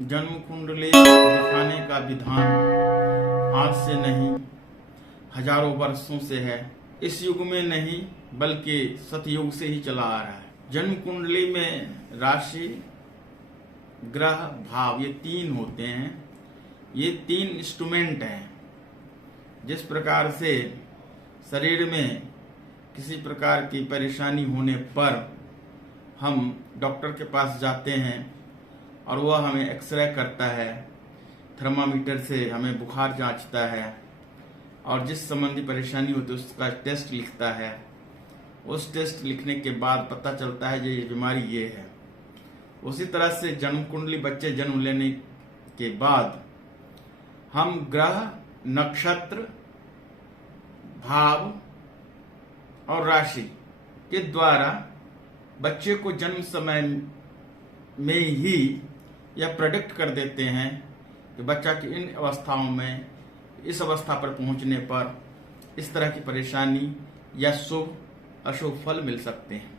जन्म कुंडली दिखाने का विधान आज से नहीं हजारों वर्षों से है। इस युग में नहीं बल्कि सतयुग से ही चला आ रहा है। जन्म कुंडली में राशि, ग्रह, भाव ये तीन होते हैं। ये तीन इंस्ट्रूमेंट हैं। जिस प्रकार से शरीर में किसी प्रकार की परेशानी होने पर हम डॉक्टर के पास जाते हैं और वह हमें एक्सरे करता है, थर्मामीटर से हमें बुखार जांचता है और जिस संबंधी परेशानी होती है उसका टेस्ट लिखता है। उस टेस्ट लिखने के बाद पता चलता है ये बीमारी ये है। उसी तरह से जन्म कुंडली बच्चे जन्म लेने के बाद हम ग्रह, नक्षत्र, भाव और राशि के द्वारा बच्चे को जन्म समय में ही यह प्रेडिक्ट कर देते हैं कि बच्चा की इन अवस्थाओं में, इस अवस्था पर पहुंचने पर इस तरह की परेशानी या शुभ अशुभ फल मिल सकते हैं,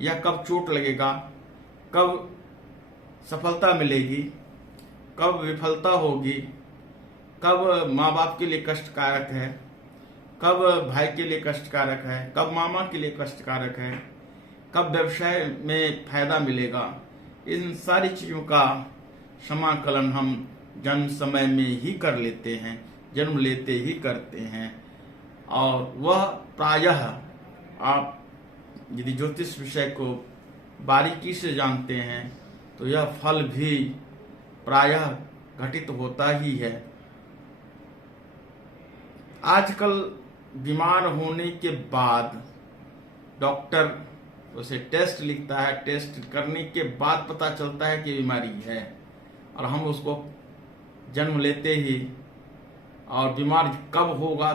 या कब चोट लगेगा, कब सफलता मिलेगी, कब विफलता होगी, कब माँ बाप के लिए कष्टकारक है, कब भाई के लिए कष्टकारक है, कब मामा के लिए कष्टकारक है, कब व्यवसाय में फायदा मिलेगा। इन सारी चीजों का समाकलन हम जन्म समय में ही कर लेते हैं, जन्म लेते ही करते हैं। और वह प्रायः आप यदि ज्योतिष विषय को बारीकी से जानते हैं तो यह फल भी प्रायः घटित होता ही है। आजकल बीमार होने के बाद डॉक्टर उसे टेस्ट लिखता है, टेस्ट करने के बाद पता चलता है कि बीमारी है और हम उसको जन्म लेते ही, और बीमार कब होगा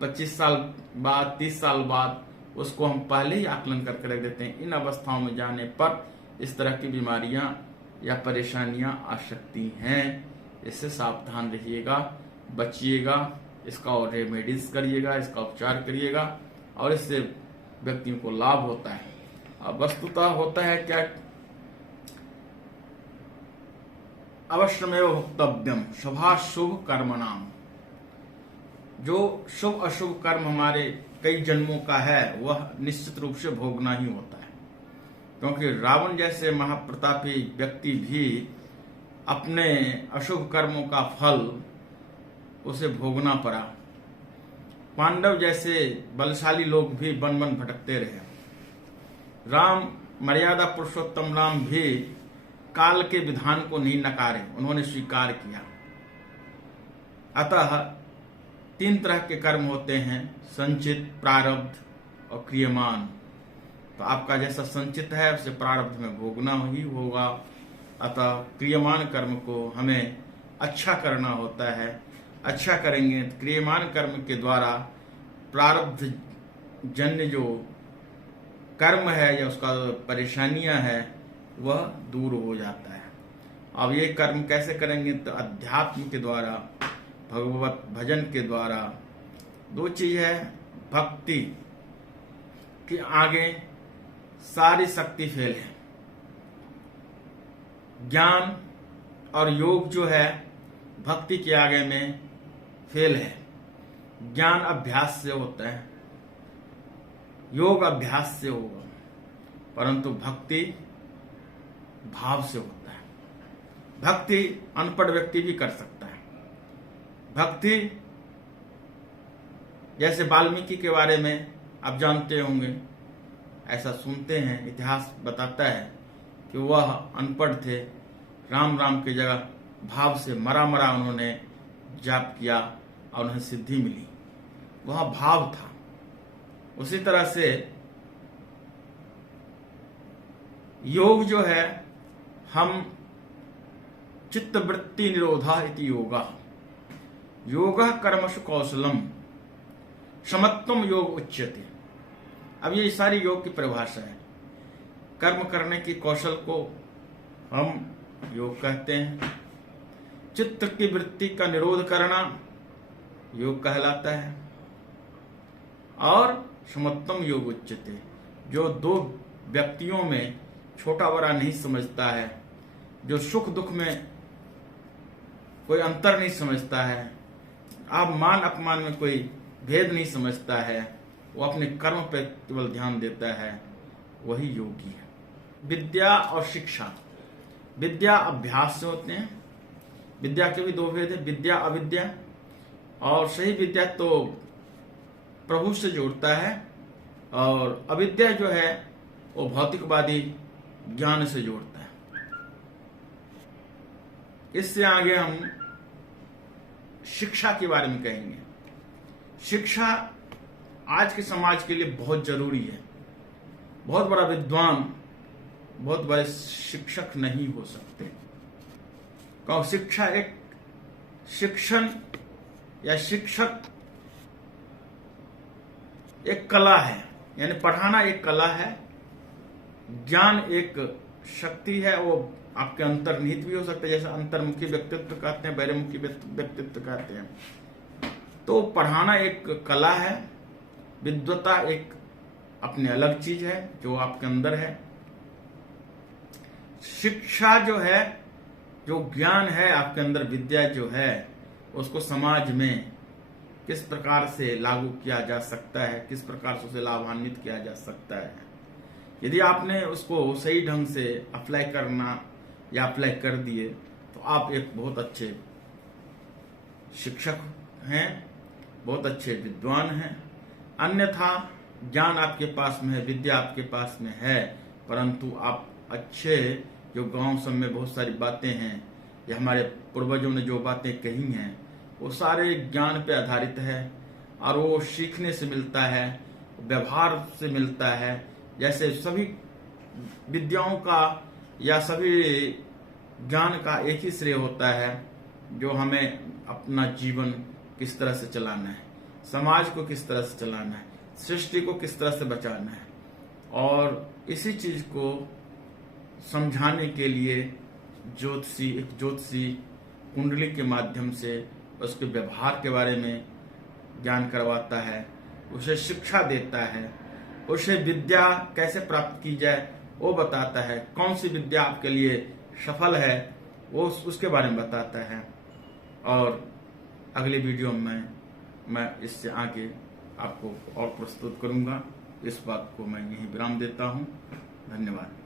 25 साल बाद, 30 साल बाद, उसको हम पहले ही आकलन करके रख देते हैं। इन अवस्थाओं में जाने पर इस तरह की बीमारियां या परेशानियां आ सकती हैं। इससे सावधान रहिएगा, बचिएगा, इसका और रेमेडीज करिएगा, इसका उपचार करिएगा और इससे व्यक्तियों को लाभ होता है। अब वस्तुतः होता है क्या, अवश्यमेव भोक्तव्यम शुभाशुभ कर्मणाम। जो शुभ अशुभ कर्म हमारे कई जन्मों का है वह निश्चित रूप से भोगना ही होता है, क्योंकि रावण जैसे महाप्रतापी व्यक्ति भी अपने अशुभ कर्मों का फल उसे भोगना पड़ा। पांडव जैसे बलशाली लोग भी वन वन भटकते रहे। राम, मर्यादा पुरुषोत्तम राम भी काल के विधान को नहीं नकारे, उन्होंने स्वीकार किया। अतः तीन तरह के कर्म होते हैं, संचित, प्रारब्ध और क्रियमान। तो आपका जैसा संचित है उसे प्रारब्ध में भोगना ही होगा। अतः क्रियमान कर्म को हमें अच्छा करना होता है। अच्छा करेंगे तो क्रियमान कर्म के द्वारा प्रारब्ध जन्य जो कर्म है या उसका परेशानियां है वह दूर हो जाता है। अब ये कर्म कैसे करेंगे तो अध्यात्म के द्वारा, भगवत भजन के द्वारा। दो चीज है, भक्ति के आगे सारी शक्ति फेल है। ज्ञान और योग जो है भक्ति के आगे में फेल है। ज्ञान अभ्यास से होता है, योग अभ्यास से होगा, परंतु भक्ति भाव से होता है। भक्ति अनपढ़ व्यक्ति भी कर सकता है। भक्ति जैसे वाल्मीकि के बारे में आप जानते होंगे, ऐसा सुनते हैं, इतिहास बताता है कि वह अनपढ़ थे, राम राम की जगह भाव से मरा मरा उन्होंने जाप किया और उन्हें सिद्धि मिली। वह भाव था। उसी तरह से योग जो है, हम चित्तवृत्ति निरोधा इति योगा, योगः कर्मसु कौशलम समत्वम योग उच्यते। अब ये सारी योग की परिभाषा है। कर्म करने की कौशल को हम योग कहते हैं। चित्त की वृत्ति का निरोध करना योग कहलाता है। और समत्वम योग उच्यते, जो दो व्यक्तियों में छोटा बड़ा नहीं समझता है, जो सुख दुख में कोई अंतर नहीं समझता है, आप मान अपमान में कोई भेद नहीं समझता है, वो अपने कर्म पे केवल ध्यान देता है, वही योगी है। विद्या और शिक्षा, विद्या अभ्यास से होते हैं। विद्या के भी दो भेद है, विद्या अविद्या। और सही विद्या तो प्रभु से जोड़ता है, और अविद्या जो है वो भौतिकवादी ज्ञान से जोड़ता है। इससे आगे हम शिक्षा के बारे में कहेंगे। शिक्षा आज के समाज के लिए बहुत जरूरी है। बहुत बड़ा विद्वान बहुत बड़े शिक्षक नहीं हो सकते, क्योंकि शिक्षा एक शिक्षण या शिक्षक एक कला है, यानी पढ़ाना एक कला है, ज्ञान एक शक्ति है। वो आपके अंतर्निहित भी हो सकता है, जैसे अंतर्मुखी व्यक्तित्व कहते हैं, बहिर्मुखी व्यक्तित्व कहते हैं। तो पढ़ाना एक कला है, विद्वता एक अपने अलग चीज है जो आपके अंदर है। शिक्षा जो है, जो ज्ञान है आपके अंदर, विद्या जो है, उसको समाज में किस प्रकार से लागू किया जा सकता है, किस प्रकार से उसे लाभान्वित किया जा सकता है। यदि आपने उसको सही ढंग से अप्लाई करना या अप्लाई कर दिए तो आप एक बहुत अच्छे शिक्षक हैं, बहुत अच्छे विद्वान हैं। अन्यथा ज्ञान आपके पास में है, विद्या आपके पास में है, परंतु आप अच्छे, जो गांव सब में बहुत सारी बातें हैं या हमारे पूर्वजों ने जो बातें कही हैं, वो सारे ज्ञान पे आधारित है और वो सीखने से मिलता है, व्यवहार से मिलता है। जैसे सभी विद्याओं का या सभी ज्ञान का एक ही श्रेय होता है, जो हमें अपना जीवन किस तरह से चलाना है, समाज को किस तरह से चलाना है, सृष्टि को किस तरह से बचाना है। और इसी चीज को समझाने के लिए एक ज्योतिषी कुंडली के माध्यम से उसके व्यवहार के बारे में ज्ञान करवाता है, उसे शिक्षा देता है, उसे विद्या कैसे प्राप्त की जाए वो बताता है, कौन सी विद्या आपके लिए सफल है वो उसके बारे में बताता है। और अगले वीडियो में मैं इससे आगे आपको और प्रस्तुत करूंगा। इस बात को मैं यहीं विराम देता हूं। धन्यवाद।